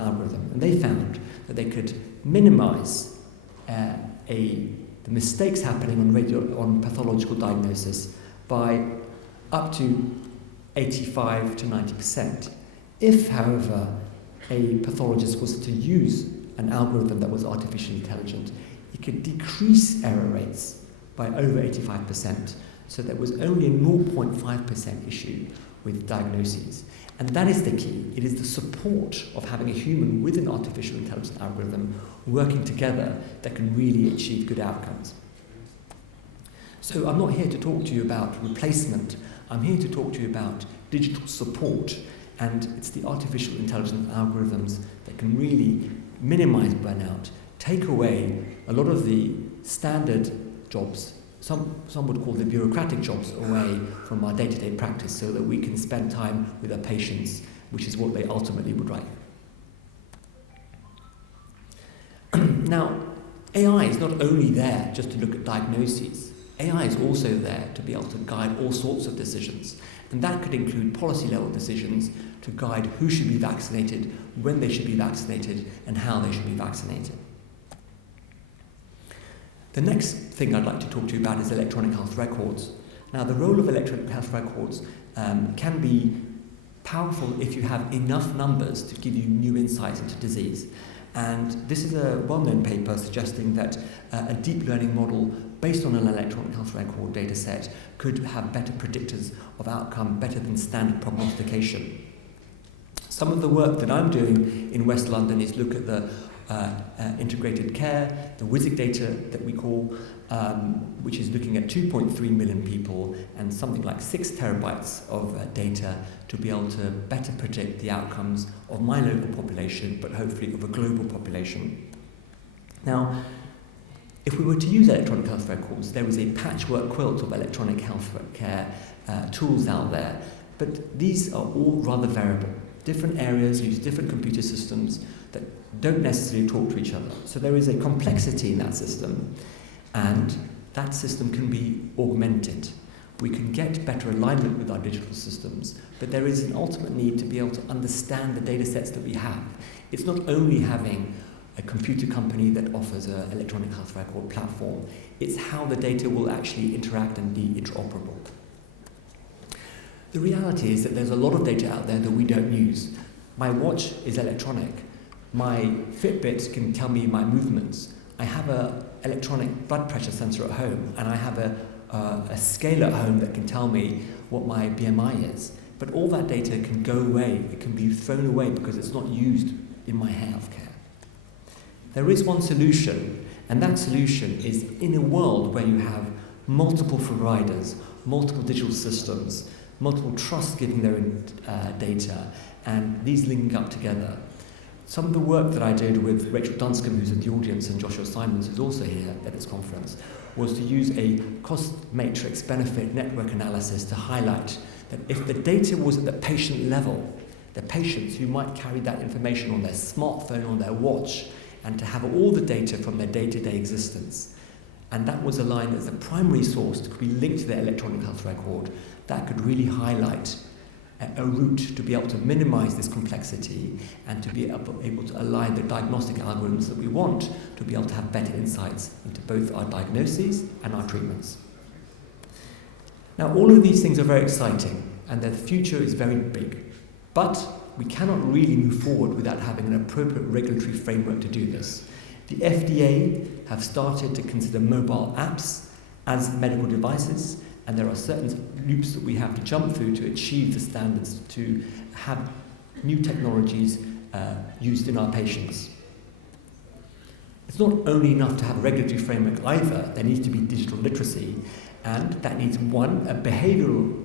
algorithm, and they found that they could minimize the mistakes happening on pathological diagnosis by up to 85 to 90%. If, however, a pathologist was to use an algorithm that was artificially intelligent, it could decrease error rates by over 85%, so there was only a 0.5% issue with diagnoses. And that is the key. It is the support of having a human with an artificial intelligence algorithm working together that can really achieve good outcomes. So I'm not here to talk to you about replacement. I'm here to talk to you about digital support, and it's the artificial intelligence algorithms that can really minimize burnout, take away a lot of the standard jobs, some would call the bureaucratic jobs, away from our day-to-day practice, so that we can spend time with our patients, which is what they ultimately would like. Now, AI is not only there just to look at diagnoses. AI is also there to be able to guide all sorts of decisions. And that could include policy-level decisions to guide who should be vaccinated, when they should be vaccinated, and how they should be vaccinated. The next thing I'd like to talk to you about is electronic health records. Now, the role of electronic health records can be powerful if you have enough numbers to give you new insights into disease. And this is a well-known paper suggesting that a deep learning model based on an electronic health record data set could have better predictors of outcome, better than standard prognostication. Some of the work that I'm doing in West London is look at the integrated care, the WISIC data that we call, which is looking at 2.3 million people and something like 6 terabytes of data to be able to better predict the outcomes of my local population, but hopefully of a global population. Now, if we were to use electronic health records, there is a patchwork quilt of electronic health care tools out there, but these are all rather variable. Different areas use different computer systems that don't necessarily talk to each other. So there is a complexity in that system, and that system can be augmented. We can get better alignment with our digital systems, but there is an ultimate need to be able to understand the data sets that we have. It's not only having a computer company that offers an electronic health record platform, it's how the data will actually interact and be interoperable. The reality is that there's a lot of data out there that we don't use. My watch is electronic. My Fitbit can tell me my movements. I have an electronic blood pressure sensor at home, and I have a scale at home that can tell me what my BMI is. But all that data can go away. It can be thrown away because it's not used in my healthcare. There is one solution, and that solution is in a world where you have multiple providers, multiple digital systems, multiple trusts giving their data, and these linking up together. Some of the work that I did with Rachel Dunscombe, who's in the audience, and Joshua Simons, who's also here at this conference, was to use a cost matrix benefit network analysis to highlight that if the data was at the patient level, the patients who might carry that information on their smartphone or their watch, and to have all the data from their day-to-day existence, and that was aligned as a primary source that could be linked to their electronic health record, that could really highlight a route to be able to minimize this complexity and to be able to align the diagnostic algorithms that we want to be able to have better insights into both our diagnoses and our treatments. Now, all of these things are very exciting, and their future is very big, but we cannot really move forward without having an appropriate regulatory framework to do this. The FDA have started to consider mobile apps as medical devices, and there are certain loops that we have to jump through to achieve the standards to have new technologies used in our patients. It's not only enough to have a regulatory framework either, there needs to be digital literacy, and that needs one, a behavioural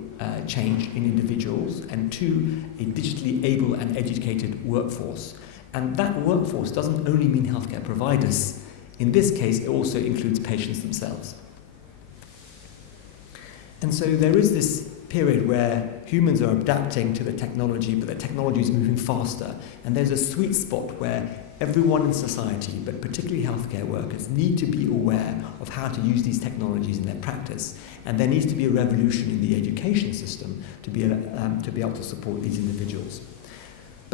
change in individuals, and two, a digitally able and educated workforce. And that workforce doesn't only mean healthcare providers. In this case, it also includes patients themselves. And so there is this period where humans are adapting to the technology, but the technology is moving faster. And there's a sweet spot where everyone in society, but particularly healthcare workers, need to be aware of how to use these technologies in their practice. And there needs to be a revolution in the education system to be able to support these individuals.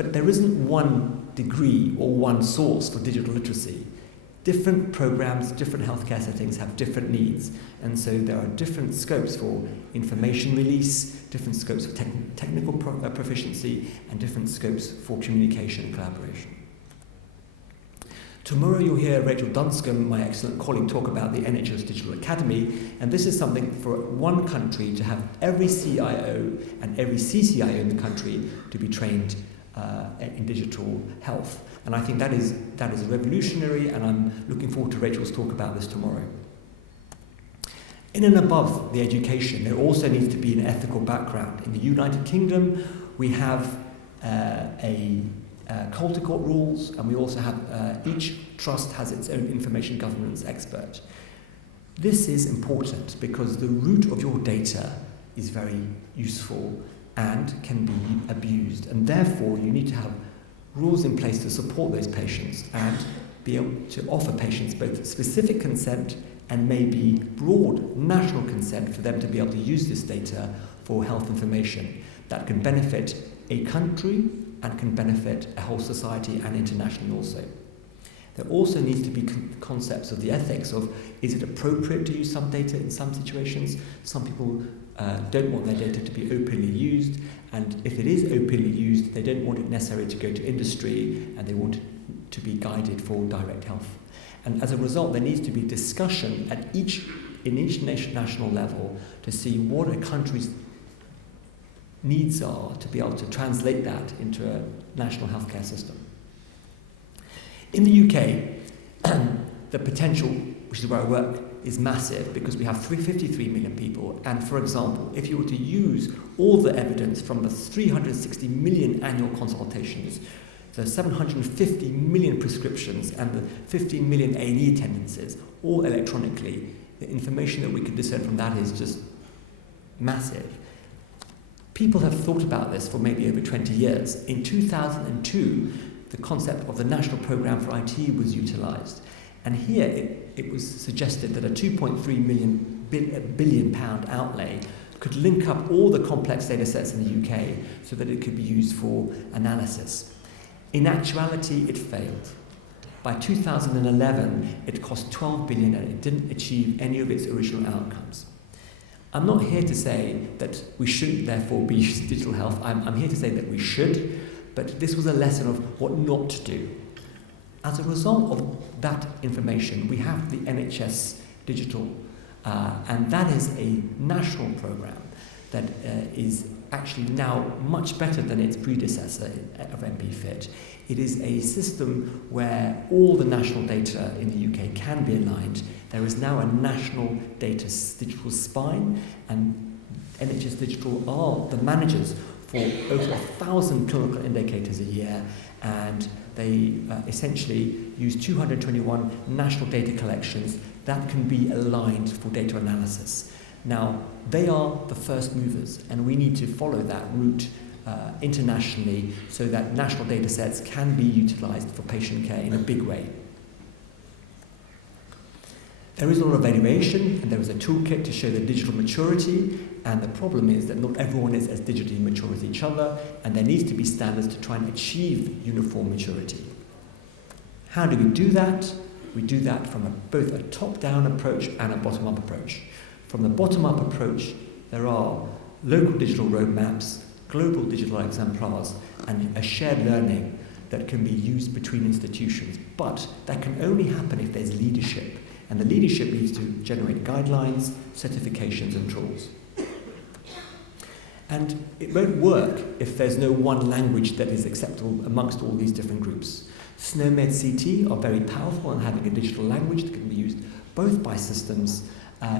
But there isn't one degree or one source for digital literacy. Different programs, different healthcare settings have different needs, and so there are different scopes for information release, different scopes for technical proficiency, and different scopes for communication and collaboration. Tomorrow you'll hear Rachel Dunscombe, my excellent colleague, talk about the NHS Digital Academy, and this is something for one country to have every CIO and every CCIO in the country to be trained in digital health. And I think that is revolutionary, and I'm looking forward to Rachel's talk about this tomorrow. In and above the education, there also needs to be an ethical background. In the United Kingdom, we have Culture Court rules, and we also have each trust has its own information governance expert. This is important because the root of your data is very useful and can be abused, and therefore you need to have rules in place to support those patients and be able to offer patients both specific consent and maybe broad national consent for them to be able to use this data for health information that can benefit a country and can benefit a whole society and internationally also. There also needs to be concepts of the ethics of, is it appropriate to use some data in some situations? Some people don't want their data to be openly used, and if it is openly used, they don't want it necessarily to go to industry, and they want it to be guided for direct health. And as a result, there needs to be discussion in each national level to see what a country's needs are to be able to translate that into a national healthcare system. In the UK, the potential, which is where I work, is massive because we have 353 million people, and for example, if you were to use all the evidence from the 360 million annual consultations, the 750 million prescriptions and the 15 million A&E attendances, all electronically, the information that we can discern from that is just massive. People have thought about this for maybe over 20 years. In 2002, the concept of the National Programme for IT was utilised. And here it was suggested that a 2.3 billion pound outlay could link up all the complex data sets in the UK so that it could be used for analysis. In actuality, it failed. By 2011, it cost 12 billion and it didn't achieve any of its original outcomes. I'm not here to say that we shouldn't therefore be using digital health. I'm here to say that we should, but this was a lesson of what not to do. As a result of that information, we have the NHS Digital, and that is a national programme that is actually now much better than its predecessor of MPFIT. It is a system where all the national data in the UK can be aligned. There is now a national data digital spine, and NHS Digital are the managers for over 1,000 clinical indicators a year, and they essentially use 221 national data collections that can be aligned for data analysis. Now, they are the first movers, and we need to follow that route internationally so that national data sets can be utilised for patient care in a big way. There is a lot of evaluation, and there is a toolkit to show the digital maturity, and the problem is that not everyone is as digitally mature as each other, and there needs to be standards to try and achieve uniform maturity. How do we do that? We do that from both a top-down approach and a bottom-up approach. From the bottom-up approach, there are local digital roadmaps, global digital exemplars, and a shared learning that can be used between institutions. But that can only happen if there's leadership, and the leadership needs to generate guidelines, certifications, and tools. And it won't work if there's no one language that is acceptable amongst all these different groups. SNOMED CT are very powerful in having a digital language that can be used both by systems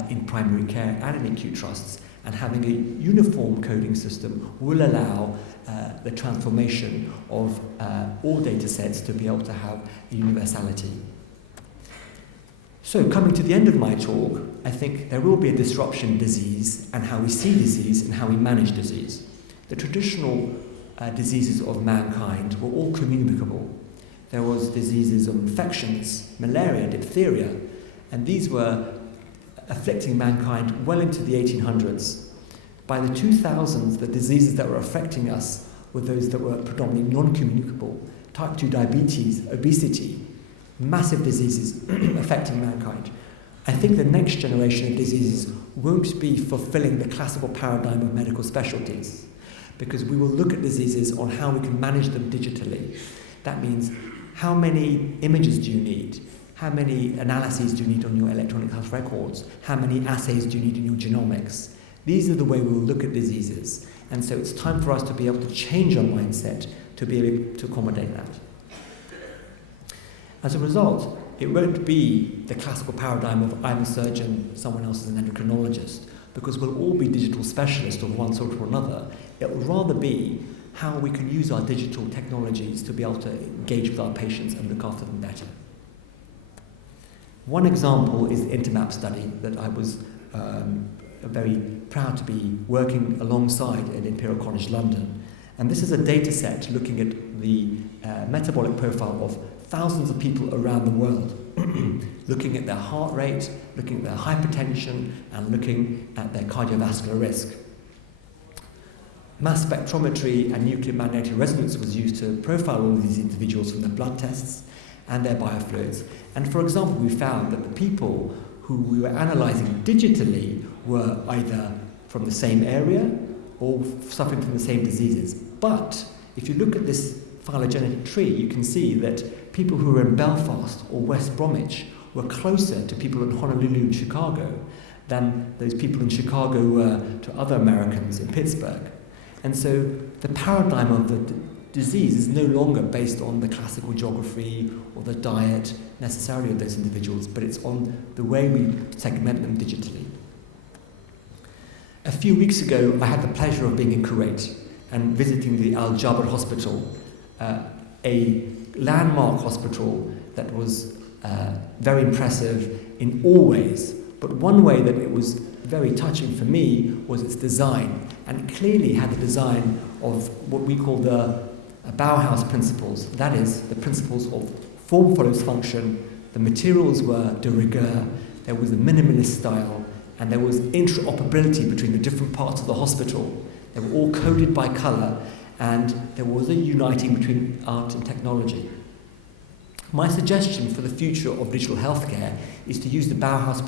in primary care and in acute trusts, and having a uniform coding system will allow the transformation of all data sets to be able to have a universality. So, coming to the end of my talk, I think there will be a disruption in disease and how we see disease and how we manage disease. The traditional diseases of mankind were all communicable. There was diseases of infections, malaria, diphtheria, and these were afflicting mankind well into the 1800s. By the 2000s, the diseases that were affecting us were those that were predominantly non-communicable. Type 2 diabetes, obesity, massive diseases affecting mankind. I think the next generation of diseases won't be fulfilling the classical paradigm of medical specialties, because we will look at diseases on how we can manage them digitally. That means, how many images do you need? How many analyses do you need on your electronic health records? How many assays do you need in your genomics? These are the way we will look at diseases. And so it's time for us to be able to change our mindset to be able to accommodate that. As a result, it won't be the classical paradigm of I'm a surgeon, someone else is an endocrinologist, because we'll all be digital specialists of one sort or another. It will rather be how we can use our digital technologies to be able to engage with our patients and look after them better. One example is the INTERMAP study that I was very proud to be working alongside at Imperial College London. And this is a data set looking at the metabolic profile of thousands of people around the world, looking at their heart rate, looking at their hypertension, and looking at their cardiovascular risk. Mass spectrometry and nuclear magnetic resonance was used to profile all of these individuals from their blood tests and their biofluids. And for example, we found that the people who we were analysing digitally were either from the same area or suffering from the same diseases. But if you look at this phylogenetic tree, you can see that people who were in Belfast or West Bromwich were closer to people in Honolulu and Chicago than those people in Chicago were to other Americans in Pittsburgh. And so the paradigm of the disease is no longer based on the classical geography or the diet necessarily of those individuals, but it's on the way we segment them digitally. A few weeks ago, I had the pleasure of being in Kuwait and visiting the Al Jaber Hospital, a landmark hospital that was very impressive in all ways. But one way that it was very touching for me was its design, and it clearly had the design of what we call the Bauhaus principles. That is, the principles of form follows function, the materials were de rigueur, there was a minimalist style, and there was interoperability between the different parts of the hospital. They were all coded by colour, and there was a uniting between art and technology. My suggestion for the future of digital healthcare is to use the Bauhaus